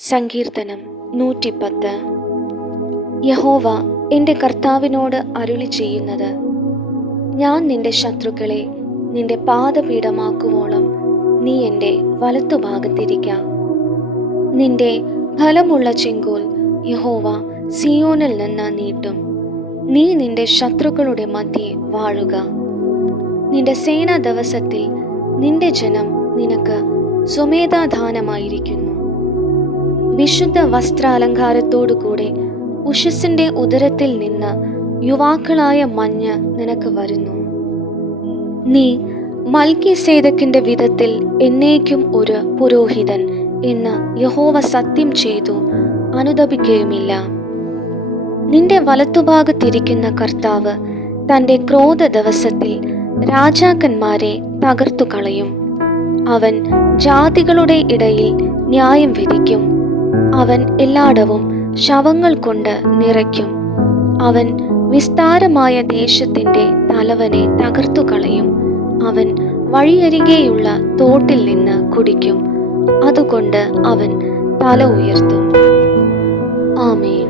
സങ്കീർത്തനം 110. യഹോവ എൻ്റെ കർത്താവിനോട് അരുളി ചെയ്യുന്നത്: ഞാൻ നിന്റെ ശത്രുക്കളെ നിന്റെ പാദപീഠമാക്കുവോളം നീ എൻ്റെ വലത്തുഭാഗത്തിരിക്കാം. നിന്റെ ഫലമുള്ള ചെങ്കോൽ യഹോവ സിയോനിൽ നിന്ന് നീട്ടും. നീ നിന്റെ ശത്രുക്കളുടെ മധ്യേ വാഴുക. നിന്റെ സേനാ ദിവസത്തിൽ നിന്റെ ജനം നിനക്ക് സ്വമേധാദാനമായിരിക്കുന്നു. വിശുദ്ധ വസ്ത്രാലങ്കാരത്തോടുകൂടെ ഉഷസ്സിന്റെ ഉദരത്തിൽ നിന്ന് യുവാക്കളായ മഞ്ഞ് നിനക്ക് വരുന്നു. നീ മൽക്കീസേദക്കിന്റെ വിധത്തിൽ എന്നേക്കും ഒരു പുരോഹിതൻ എന്ന് യഹോവ സത്യം ചെയ്തു അനുതപിക്കുകയുമില്ല. നിന്റെ വലത്തുഭാഗത്തിരിക്കുന്ന കർത്താവ് തൻ്റെ ക്രോധ ദിവസത്തിൽ രാജാക്കന്മാരെ തകർത്തു കളയും. അവൻ ജാതികളുടെ ഇടയിൽ ന്യായം വിധിക്കും. അവൻ എല്ലായിടവും ശവങ്ങൾ കൊണ്ട് നിറയ്ക്കും. അവൻ വിസ്താരമായ ദേശത്തിന്റെ തലവനെ തകർത്തു കളയും. അവൻ വഴിയരികെയുള്ള തോട്ടിൽ നിന്ന് കുടിക്കും. അതുകൊണ്ട് അവൻ തല ഉയർത്തും. ആമേൻ.